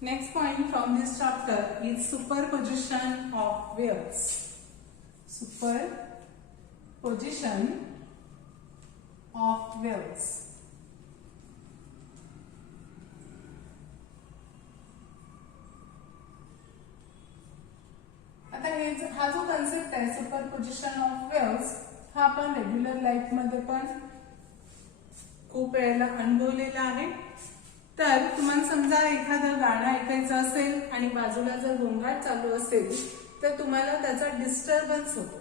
Next point from this chapter is superposition of waves. Superposition of waves. आता हा जो concept आहे superposition of waves हा आपण रेग्युलर लाईफ मध्ये पण खूप वेळेला अनुभवलेला आहे. तर तुम्हाला समजा एखादं गाणं ऐकायचं असेल आणि बाजूला जर गोंगाट चालू असेल तर तुम्हाला त्याचा डिस्टर्बन्स होतो.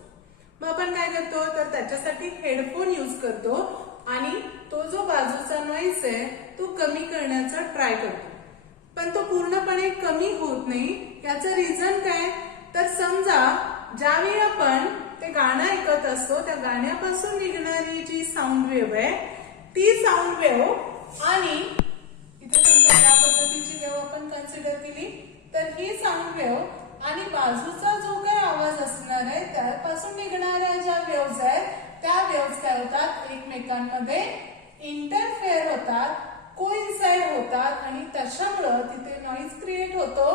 मग आपण काय करतो तर त्याच्यासाठी हेडफोन यूज करतो आणि तो जो बाजूचा नॉइज आहे तो कमी करण्याचा ट्राय करतो. पण तो पूर्णपणे कमी होत नाही. याचं रिझन काय तर समजा ज्यावेळी आपण ते गाणं ऐकत असतो त्या गाण्यापासून निघणारी जी साऊंड वेव्ह आहे ती साऊंड वेव्ह आणि इथे समजा या पद्धतीची वेव्ह आपण कन्सिडर केली तर ही साऊंड वेव्ह आणि बाजूचा जो काही आवाज असणार आहे त्यापासून निघणाऱ्या ज्या वेव्हज आहेत त्या वेव्हज काय होतात एकमेकांमध्ये इंटरफेअर होतात, कोइन्साइड होतात आणि त्याच्यामुळे तिथे नॉइज क्रिएट होतो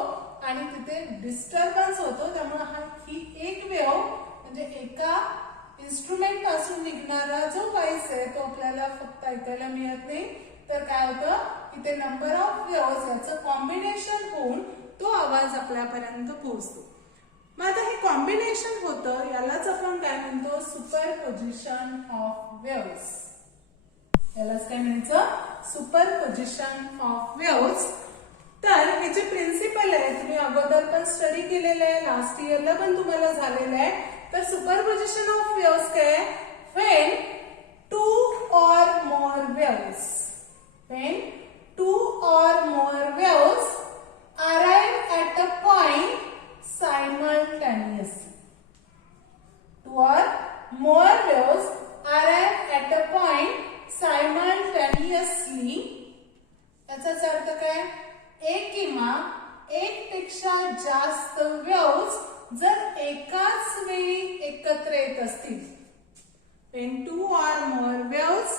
आणि तिथे डिस्टर्बन्स होतो. त्यामुळे ही एक वेव्ह म्हणजे एका इन्स्ट्रुमेंट पासून निघणारा जो व्हॉइस आहे तो आपल्याला फक्त ऐकायला मिळत नाही तर काय होतं इथे नंबर ऑफ वेव्हज याचं कॉम्बिनेशन होऊन तो आवाज आपल्यापर्यंत पोहोचतो. मग आता हे कॉम्बिनेशन होतं यालाच आपण काय म्हणतो सुपरपोजिशन ऑफ वेव्हज. यालाच काय म्हणायचं सुपरपोजिशन ऑफ वेव्हज. तर हे जे प्रिन्सिपल आहे तुम्ही अगोदर पण स्टडी केलेलं आहे, लास्ट इयरला पण तुम्हाला झालेलं आहे. तर सुपरपोजिशन ऑफ वेव्हज काय when to or more waves arrive at a point simultaneously. Two or more waves arrive at a point simultaneously. याचाच अर्थ काय एक किंवा एक पेक्षा जास्त वेव्हज जर एकाच वेळी एकत्र येत असतील. when two or more waves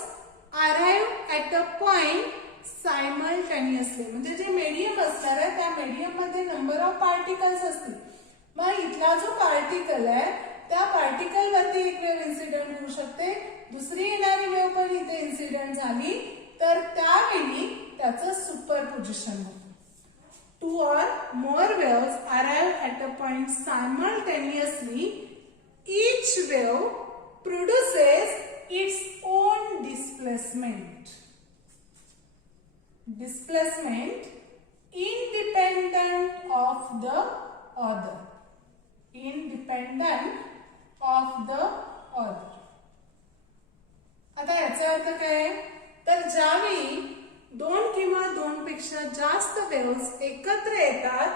arrive at a point simultaneously म्हणजे जे मीडियम असणार आहे त्या मीडियम मध्ये नंबर ऑफ पार्टिकल्स असतील. मग इथला जो पार्टिकल आहे त्या पार्टिकल वरती एक वेव्ह इन्सिडेंट होऊ शकते, दुसरी येणारी वेव्ह पण इथे इन्सिडेंट झाली तर त्यावेळी त्याचं सुपरपोजिशन होतं. Two or more waves arrive at a point simultaneously. Each wave produces its own displacement. Displacement independent of the other. Independent of the other. आता याचा अर्थ काय तर ज्यावेळी दोन किंवा दोन पेक्षा जास्त वेव्हज एकत्र येतात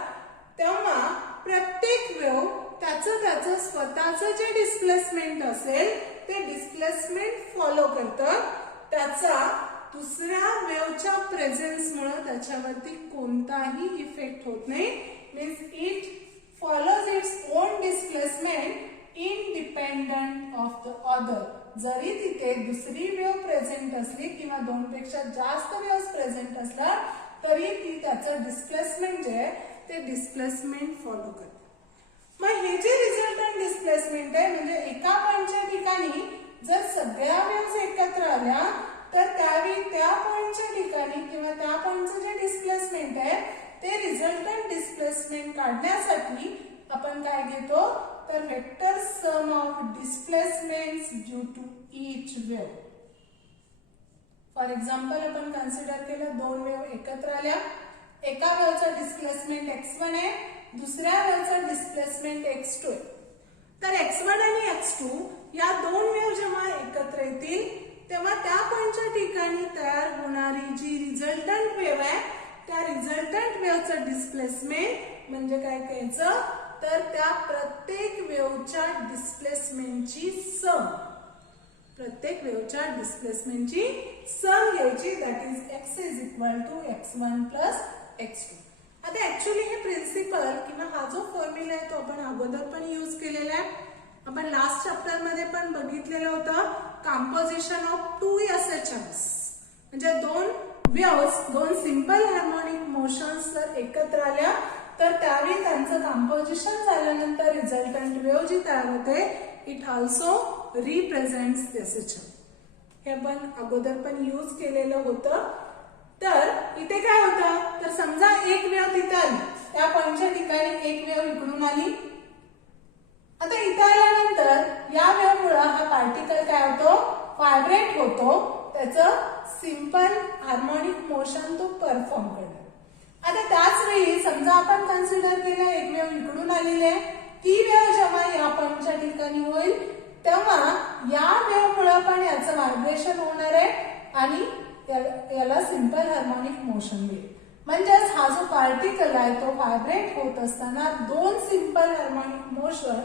तेव्हा प्रत्येक वेव्ह त्याचं स्वतःचं जे डिस्प्लेसमेंट असेल ते डिस्प्लेसमेंट फॉलो करतं. त्याचा दुसऱ्या वेव्हच्या प्रेझेन्समुळे त्याच्यावरती कोणताही इफेक्ट होत नाही. Means it follows its own displacement independent of the other. जरी तिथे दुसरी वेव्ह प्रेझेंट असली किंवा दोन पेक्षा जास्त वेव्ह प्रेझेंट असला तरी ती त्याचं डिस्प्लेसमेंट जे आहे ते डिस्प्लेसमेंट फॉलो करते. मग हे जे रिझल्टंट डिस्प्लेसमेंट आहे म्हणजे एका पॉइंटच्या ठिकाणी जर सगळ्या वेव्हज एकत्र आल्या तर त्यावेळी त्या पॉइंटच्या ठिकाणी किंवा त्या पॉइंटचं जे डिस्प्लेसमेंट आहे ते रिझल्टंट डिस्प्लेसमेंट काढण्यासाठी आपण काय घेतो तर vector sum of displacements due to each wave. For example आपण कन्सिडर केलं दोन वेव्ह एकत्र आल्या, एका वेव्हचा डिस्प्लेसमेंट x1 आहे, दुसऱ्या वेव्हचा डिस्प्लेसमेंट x2 आहे. तर x1 आणि x2 या दोन वेव्ह जेव्हा एकत्र येतील तेव्हा त्या पॉइंटच्या ठिकाणी तयार होणारी जी रिझल्टंट वेव्ह आहे त्या रिझल्टंट वेव्हचं डिस्प्लेसमेंट म्हणजे काय करायचं तर त्या प्रत्येक वेव्हच्या डिस्प्लेसमेंटची सम घ्यायची. That is x is equal to x1 plus x2. आता ऍक्च्युअली हे प्रिन्सिपल किंवा हा जो फॉर्म्युला आहे तो आपण अगोदर पण यूज केलेला आहे. आपण लास्ट चॅप्टर मध्ये पण बघितलेलं होतं कॉम्पोजिशन ऑफ टू SHMs म्हणजे दोन वेव्हज दोन सिंपल हार्मोनिक मोशन्स जर एकत्र आल्या तर त्यावेळी त्यांचं कंपोजिशन झाल्यानंतर रिझल्टंट वेव्ह जी तयार होते इट ऑल्सो रिप्रेझेंट्स डेसिशन. हे आपण अगोदर पण यूज केलेलं होतं. तर इथे काय होतं तर समजा एक वेव्ह तिथे आली, त्या पॉइंटच्या ठिकाणी एक वेव्ह इकडून आली. आता इथे आल्यानंतर या वेव्ह मुळे हा पार्टिकल काय होतो व्हायब्रेट होतो, त्याचं सिंपल हार्मोनिक मोशन तो परफॉर्म करणार. आता त्याच वेळी समजा आपण कन्सिडर केलं एक वेव्ह इकडून आलेली आहे, ती वेव्ह जेव्हा या पॉइंटच्या ठिकाणी होईल तेव्हा या वेव्ह मुळे पण याचं व्हायब्रेशन होणार आहे आणि याला सिंपल हार्मोनिक मोशन मिळेल. म्हणजेच हा जो पार्टिकल आहे तो व्हायब्रेट होत असताना दोन सिंपल हार्मोनिक मोशन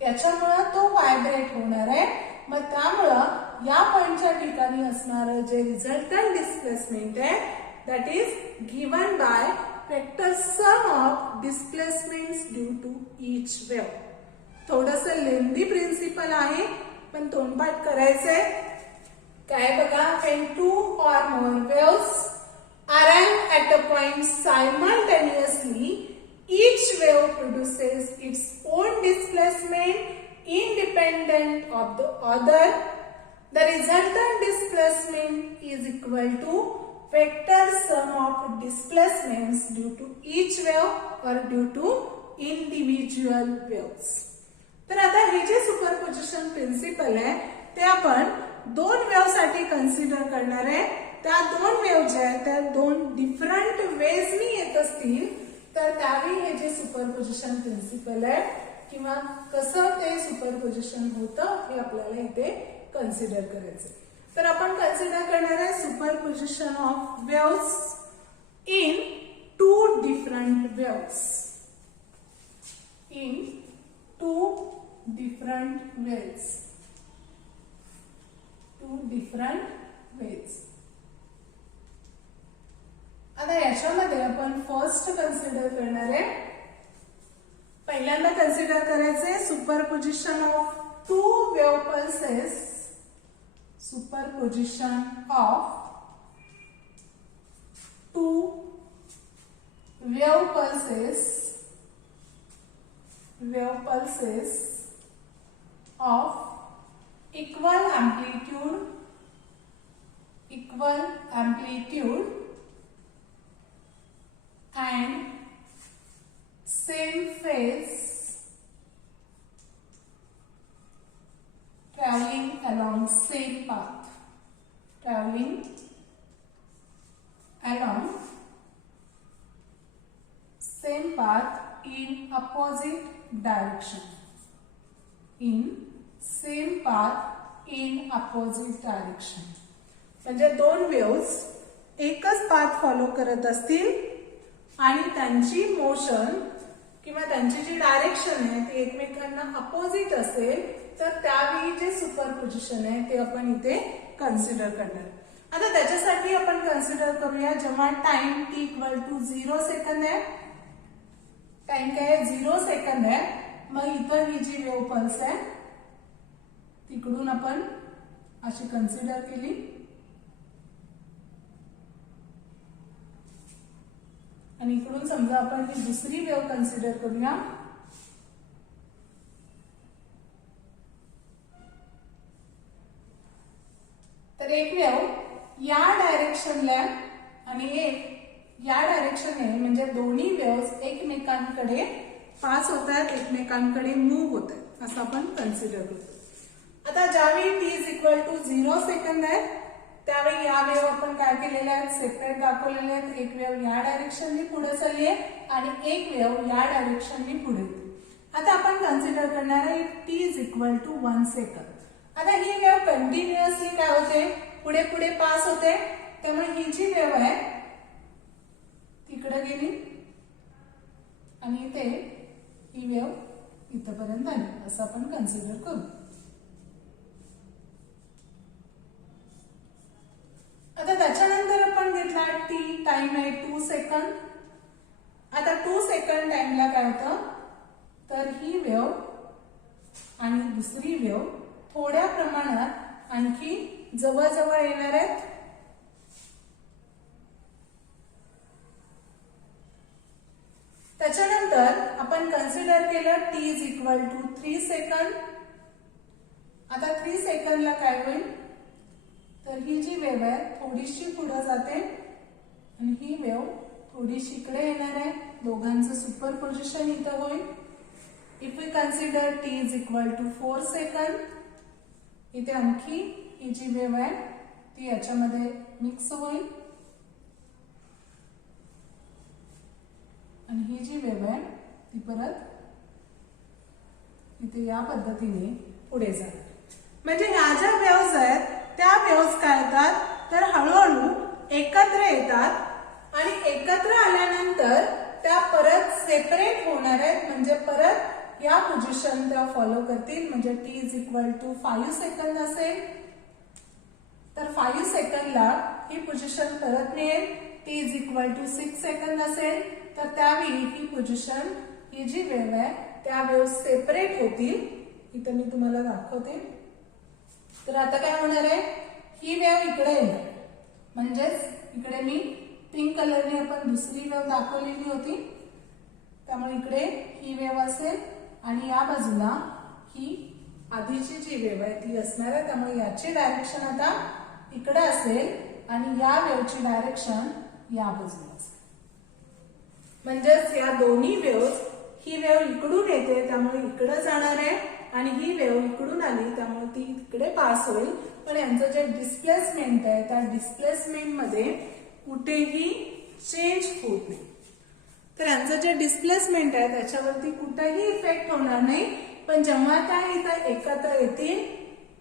याच्यामुळे तो व्हायब्रेट होणार आहे. मग त्यामुळं या पॉइंटच्या ठिकाणी असणारं जे रिझल्टंट डिस्प्लेसमेंट आहे that is given by vector sum of displacements due to each wave. थोडंसं लेंदी प्रिन्सिपल आहे पण तोंडपाठ करायचंय. काय बघा, when two or more waves arrive at a point simultaneously, each wave produces its own displacement independent of the other. The resultant displacement is equal to vector sum of displacements due to each wave or due to individual waves. तर आता हे जे superposition principal आहे ते आपण दोन wave साठी consider करणार आहे. त्या दोन वेव्ह ज्या आहेत त्या दोन डिफरंट वेजनी येत असतील तर त्यावेळी हे जे सुपरपोजिशन प्रिन्सिपल आहे किंवा कसं ते सुपरपोजिशन होतं हे आपल्याला इथे कन्सिडर करायचं. तर आपण कन्सिडर करणार आहे superposition of waves in two different waves. In two different waves. Two different waves. आता याच्यामध्ये आपण फर्स्ट कन्सिडर करणार आहे, पहिल्यांदा कन्सिडर करायचे superposition of two wave pulses. Superposition of two wave pulses. Wave pulses of equal amplitude and same phase traveling along same path. Traveling along same path in opposite direction. In same path in opposite direction. म्हणजे दोन waves एकच path follow करत असतील आणि त्यांची motion किंवा त्यांची जी direction आहे ती एकमेकांना अपोजिट असेल तर त्यावेळी जे सुपरपोजिशन आहे ते आपण इथे कन्सिडर करणार. आता त्याच्यासाठी आपण कन्सिडर करूया जेव्हा time t equal to 0 second आहे. टाइम काय आहे 0 सेकंद आहे. मग इथं ही जी वेव्ह पल्स आहे तिकडून आपण अशी कन्सिडर केली आणि इकडून समजा आपण ही दुसरी वेव्ह कन्सिडर करूया. तर एक वेव्ह या डायरेक्शनला आणि एक या डायरेक्शनने म्हणजे दोन्ही वेव्हज एकमेकांकडे पास होत आहेत, एकमेकांकडे मूव्ह होत आहेत असं आपण कन्सिडर करतो. आता ज्यावेळी t is equal to 0 second आहे त्यावेळी या वेव्ह आपण काय केलेल्या आहेत सेपरेट दाखवलेले आहेत. एक वेव्ह या डायरेक्शननी पुढे चालली आहे आणि एक वेव्ह या डायरेक्शननी पुढे. आता आपण कन्सिडर करणार आहे t is equal to 1 second. आता ही वेव्ह कंटिन्युअसली काय होते पुढे पुढे पास होते त्यामुळे ही जी वेव्ह आहे तिकडे गेली आणि इथे ही वेव्ह इथपर्यंत आली असं आपण कन्सिडर करू. आता त्याच्यानंतर आपण घेतला t टाइम आहे 2 सेकंद. आता 2 सेकंद टाइमला काय होतं तर ही वेव्ह आणि दुसरी वेव्ह थोड्या प्रमाणात आणखी जवळ जवळ येणार आहेत. त्यानंतर आपण कन्सिडर केलं t is equal to 3 second. आता 3 सेकंदला काय होईल, तर ही जी वेव्ह आहे थोडीशी पुढे जाते आणि ही वेव्ह थोडीशी इकडे येणार आहे. दोघांचं सुपरपोजिशन इथं होईल. If we consider t is equal to 4 second, इथे आणखी ही जी वेव्ह आहे ती याच्यामध्ये मिक्स होईल आणि ही जी वेव्ह आहे ती परत इथे या पद्धतीने पुढे जाणार. म्हणजे ह्या ज्या वेव्हज आहेत त्या वेव्हज काय होतात, तर हळूहळू एकत्र येतात आणि एकत्र आल्यानंतर त्या परत सेपरेट होणार आहेत. म्हणजे परत या पोझिशन त्या फॉलो करतील. म्हणजे t is equal to 5 second असेल, तर 5 सेकंदला ही पोझिशन परत मिळेल. t is equal to 6 second असेल, तर त्यावेळी ही पोझिशन, ही जी वेव्ह आहे त्या वेव्ह सेपरेट होतील. इथं मी तुम्हाला दाखवते. तर आता काय होणार आहे, ही वेव्ह इकडे येणार. म्हणजेच इकडे मी पिंक कलरने आपण दुसरी वेव्ह दाखवलेली होती, त्यामुळे इकडे ही वेव्ह असेल आणि या बाजूला ही आधीची जी वेव्ह आहे ती असणार आहे. त्यामुळे याची डायरेक्शन आता इकडे असेल आणि या वेव्हची डायरेक्शन या बाजूला असेल. म्हणजेच या दोन्ही वेव्ह, ही वेव्ह इकडून येते त्यामुळे इकडे जाणार आहे आणि ही वेव्ह इकडून आली त्यामुळे ती इकडे पास होईल. पण यांचं जे डिस्प्लेसमेंट आहे त्या डिस्प्लेसमेंट मध्ये कुठेही चेंज होत नाही. तर यांचं जे डिस्प्लेसमेंट आहे त्याच्यावरती कुठेही इफेक्ट होणार नाही. पण जेव्हा त्या इथं एकत्र येतील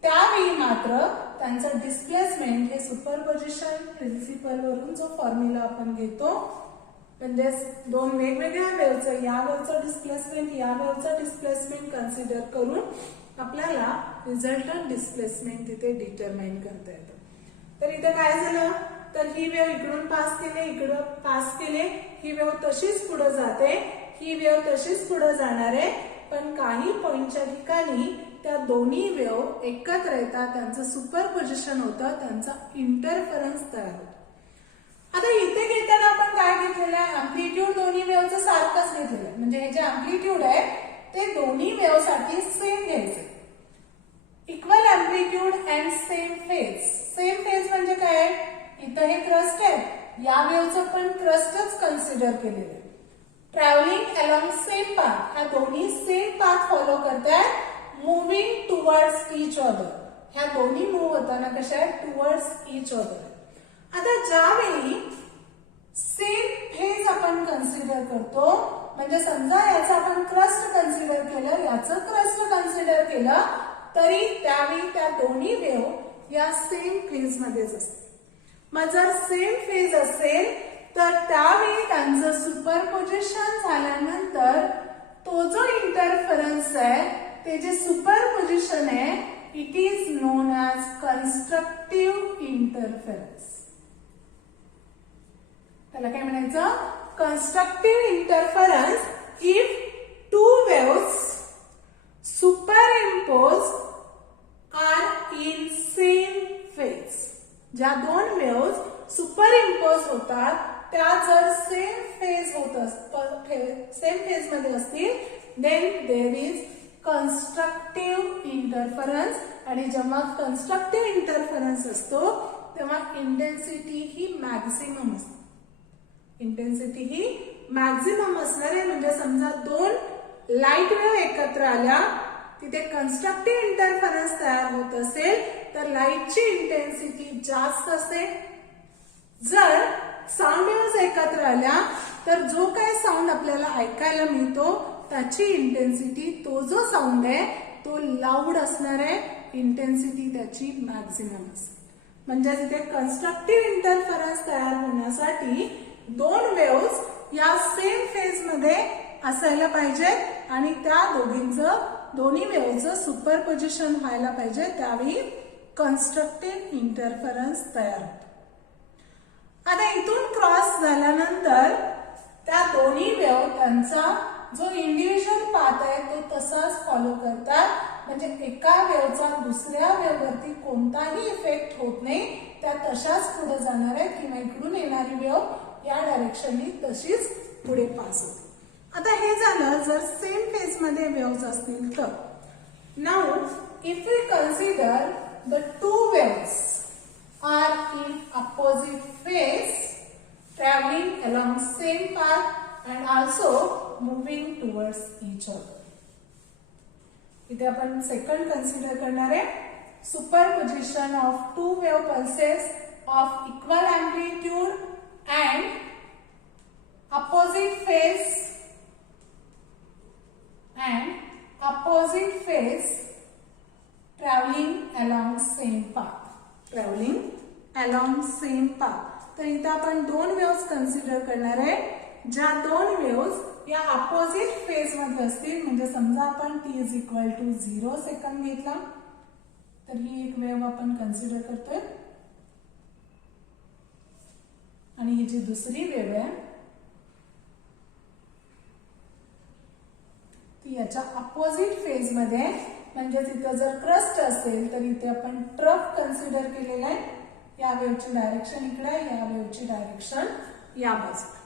त्यावेळी मात्र त्यांचं डिस्प्लेसमेंट हे सुपरपोजिशन प्रिन्सिपल वरून जो फॉर्म्युला आपण घेतो, म्हणजे दोन वेगवेगळ्या वेव्हचं, या वेव्हचं डिस्प्लेसमेंट, या वेव्हचं डिस्प्लेसमेंट कन्सिडर करून आपल्याला रिझल्टंट डिस्प्लेसमेंट तिथे डिटरमाइन करता येतं. तर इथे काय झालं, तर ही वेव्ह इकडून पास केले, इकडं पास केले, ही वेव्ह तशीच पुढे जाते, ही वेव्ह तशीच पुढे जाणार आहे. पण काही पॉइंटच्या ठिकाणी त्या दोन्ही वेव्ह एकत्र येतात, त्यांचं सुपरपोजिशन होतं, त्यांचा इंटरफरन्स तयार होतो. आता इथे घेताना आपण काय घेतलेलं आहे, अँप्लिट्यूड दोन्ही वेव्हचं सारखंच घेतलेलं आहे. म्हणजे हे जे अँप्लिट्यूड आहे ते दोन्ही वेव्हसाठी सेम घ्यायचे. Equal amplitude and same phase. Same phase म्हणजे काय, इथं हे क्रस्ट आहे, या वेव्हचं पण क्रस्टच कन्सिडर केलेलं आहे. ट्रॅव्हलिंग अलॉंग सेम पाथ, ह्या दोन्ही सेम पाथ फॉलो करतायत, मुव्हिंग टुवर्ड्स इच अदर. ह्या दोन्ही मूव्ह होताना कशा आहेत, टुवर्ड्स इच अदर. आता ज्यावेळी सेम फेज आपण कन्सिडर करतो, म्हणजे समजा याचं आपण क्रस्ट कन्सिडर केलं, याचं क्रस्ट कन्सिडर केलं, तरी त्यावेळी त्या दोन्ही वेव्ह या सेम फेज मध्येच असते. मग जर सेम फेज असेल तर त्यावेळी त्यांचं सुपरपोजिशन झाल्यानंतर तो जो इंटरफरन्स आहे, ते जे सुपरपोजिशन आहे, it is non as constructive interference. त्याला काय म्हणायचं, constructive interference if two waves superimpose are in same phase. ज्या दोन वेव्हज सुपरइम्पोज होतात त्या जर सेम फेज सेम फेज मध्ये असतील, then there is constructive interference. आणि जेव्हा कन्स्ट्रक्टिव्ह इंटरफरन्स असतो तेव्हा इंटेन्सिटी ही मॅक्झिमम असते. इंटेन्सिटी ही मॅक्झिमम असणार आहे. म्हणजे समजा दोन लाईट वेव्ह एकत्र आल्या, तिथे कन्स्ट्रक्टिव्ह इंटरफरन्स तयार होत असेल तर लाईटची इंटेन्सिटी जास्त असेल. जर साऊंड वेव्हज एकत्र आल्या तर जो काय साऊंड आपल्याला ऐकायला मिळतो त्याची इंटेन्सिटी, तो जो साऊंड आहे तो लाऊड असणार आहे, इंटेन्सिटी त्याची मॅक्झिमम असेल. म्हणजे तिथे कन्स्ट्रक्टिव्ह इंटरफरन्स तयार होण्यासाठी दोन वेव्हज या सेम फेज मध्ये असायला पाहिजेत आणि त्या दोन्ही वेव्हचं सुपरपोजिशन व्हायला पाहिजे, त्यावेळी कन्स्ट्रक्टिव्ह इंटरफरन्स तयार होतो. आता इथून क्रॉस झाल्यानंतर त्या दोन्ही वेव्ह त्यांचा जो इंडिव्हिज्युअल पाथ आहे तो तसाच फॉलो करतात. म्हणजे एका वेव्हचा दुसऱ्या वेव्हवरती कोणताही इफेक्ट होत नाही, त्या तशाच पुढे जाणार आहेत किंवा इकडून येणारी वेव्ह या डायरेक्शननी तशीच पुढे पास होते. आता हे झालं जर सेम फेज मध्ये वेव्स असतील तर. Now if we consider the two waves are in opposite phase travelling along same path and also moving towards each other. इथे आपण सेकंड कन्सिडर करणार आहे superposition of two wave pulses of equal amplitude and opposite phase traveling along same path. तर इथे आपण दोन waves consider करणार आहे ज्या दोन वेव्स या अपोजिट फेज मध्ये असतील. म्हणजे समजा आपण t इज इक्वल टू 0 सेकंद घेतला तर ही एक वेव्ह आपण कन्सिडर करतोय आणि ही जी दुसरी वेव्ह आहे ती याच्या अपोजिट फेज मध्ये. म्हणजे तिथे जर क्रस्ट असेल तर इथे आपण ट्रफ कन्सिडर केलेला आहे. या वेव्हची डायरेक्शन इकडे आहे, या वेव्हची डायरेक्शन या बाजूला.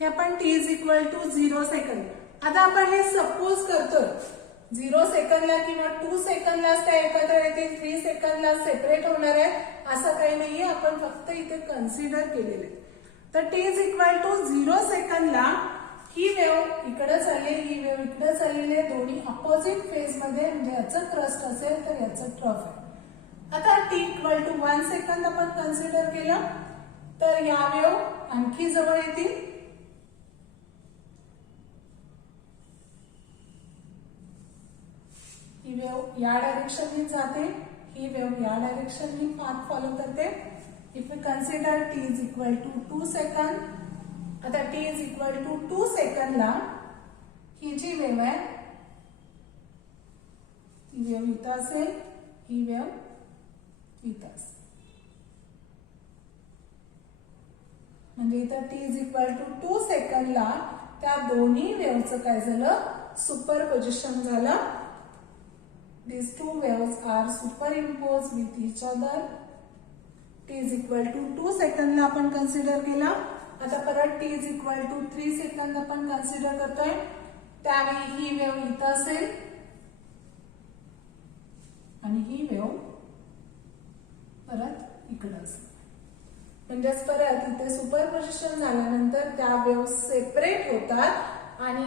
हे आपण t इज इक्वल टू 0 सेकंद. आता आपण हे सपोज करतोय 0 सेकंदला किंवा 2 सेकंदला त्या एकत्र येतील, 3 सेकंदला सेपरेट होणार आहे असं काही नाहीये. आपण फक्त इथे कन्सिडर केलेले. तर t इज इक्वल टू 0 सेकंदला ही वेव्ह इकडे चालली, ही वेव्ह इकडे चाललेली आहे. दोन्ही अपोजिट फेज मध्ये. म्हणजे याचं क्रस्ट असेल तर याचं ट्रफ आहे. आता t इक्वल टू 1 सेकंद आपण कन्सिडर केलं तर या वेव्ह आणखी जवळ येतील. ही वेव्ह या डायरेक्शनने जाते, ही वेव्ह या डायरेक्शनने पाथ फॉलो करते. If we consider t is equal to 2 second. आता t इज इक्वल टू 2 सेकंदला ही जी वेव्ह आहे ही वेव्ह इथं असेल, ही वेव्ह इथं असेल. म्हणजे इथं t इज इक्वल टू 2 सेकंदला त्या दोन्ही वेव्हचं काय झालं सुपरपोजिशन झालं. These two waves are superimposed with each other. t is equal to 2 सेकंदला आपण कन्सिडर केला. आता परत t is equal to 3 second आपण कन्सिडर करतोय. त्यावेळी ही वेव्ह इथं असेल आणि ही वेव्ह परत इकडे असेल. म्हणजेच परत इथे सुपरपोजिशन झाल्यानंतर त्या वेव्ह सेपरेट होतात आणि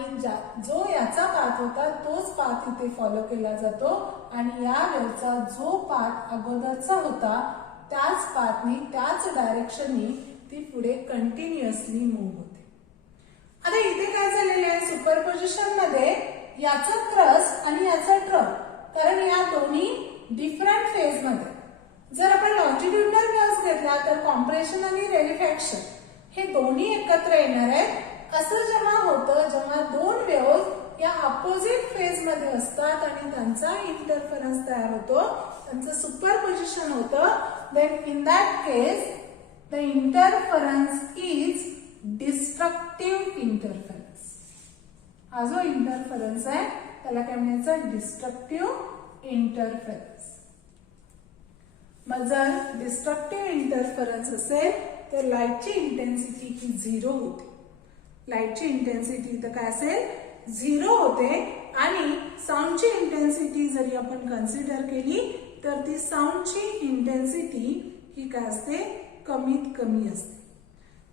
जो याचा पाथ होता तोच पाथ इथे फॉलो केला जातो आणि या वेव्हचा जो पाथ अगोदरचा होता त्याच पाथनी त्याच डायरेक्शननी ती पुढे कंटिन्युअसली मूव्ह होते. आता इथे काय झालेलं आहे सुपरपोजिशन मध्ये याचा क्रस्ट आणि याचा ट्रफ, कारण या दोन्ही डिफरंट फेज मध्ये. जर आपण लॉन्जिट्युडिनल वेव्स घेतला तर कॉम्प्रेशन आणि रेलिफॅक्शन हे दोन्ही एकत्र येणार आहे. असं जेव्हा होतं जेव्हा दोन वेव्स या अपोजिट फेज मध्ये असतात आणि त्यांचा इंटरफरन्स तयार होतो, त्यांचं सुपरपोजिशन होतं, then in that case the interference is destructive interference. हा जो इंटरफरन्स आहे त्याला काय म्हणायचं डिस्ट्रक्टिव्ह इंटरफरन्स. मग जर डिस्ट्रक्टिव्ह इंटरफरन्स असेल तर लाईटची इंटेन्सिटी ही 0 होते. लाईटची इंटेन्सिटी इथं काय असेल 0 होते आणि साऊंडची इंटेन्सिटी जरी आपण कन्सिडर केली तर ती साऊंडची इंटेन्सिटी ही काय असते कमीत कमी असते.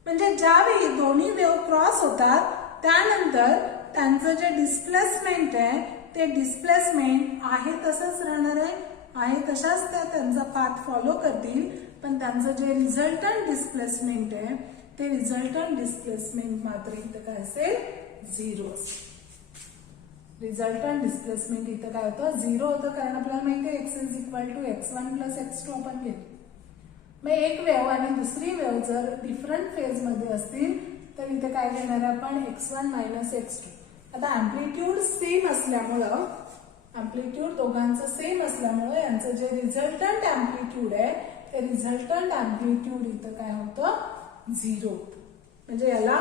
म्हणजे ज्यावेळी दोन्ही वेव्ह क्रॉस होतात त्यानंतर त्यांचं जे डिस्प्लेसमेंट आहे ते डिस्प्लेसमेंट आहे तसंच राहणार आहे, आहे तशाच त्या त्यांचा पाथ फॉलो करतील, पण त्यांचं जे रिझल्टंट डिस्प्लेसमेंट आहे ते रिझल्टंट डिस्प्लेसमेंट मात्र इथं काय असेल 0 असेल. रिझल्टंट डिस्प्लेसमेंट इथं काय होतं 0 होतं, कारण आपल्याला माहिती आहे x is equal to x1 plus x2 आपण घेतो. मग एक वेव्ह आणि दुसरी वेव्ह जर डिफरंट फेज मध्ये असतील तर इथे काय घेणार आहे आपण x1 मायनस x2. आता अँप्लिट्यूड सेम असल्यामुळं अँप्लिट्यूड दोघांचं सेम असल्यामुळे यांचं जे रिझल्टंट अँप्लिट्यूड आहे ते रिझल्टंट अँप्लिट्यूड इथं काय होतं 0 होतं. म्हणजे याला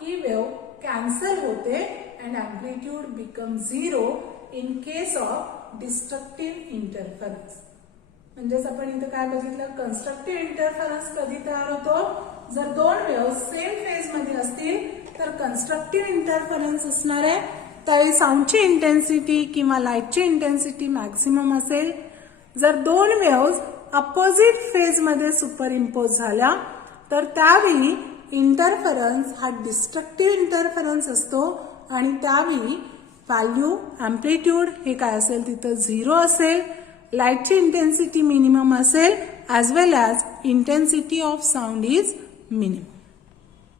ही वेव्ह कॅन्सल होते and amplitude become 0 in case of destructive interference. म्हणजेच आपण इथं काय बघितलं कन्स्ट्रक्टिव्ह इंटरफरन्स कधी तयार होतो जर दोन वेव्ह सेम फेज मध्ये असतील तर कन्स्ट्रक्टिव्ह इंटरफरन्स असणार आहे. त्यावेळी साऊंडची इंटेन्सिटी किंवा लाईटची इंटेन्सिटी मॅक्सिमम असेल. जर दोन वेव्ज अपोजिट फेजमध्ये सुपर इम्पोज झाल्या तर त्यावेळी इंटरफरन्स हा डिस्ट्रक्टिव्ह इंटरफरन्स असतो आणि त्यावेळी व्हॅल्यू अँप्लिट्यूड हे काय असेल तिथं 0 असेल. लाईटची इंटेन्सिटी मिनिमम असेल as well as intensity of sound is minimum.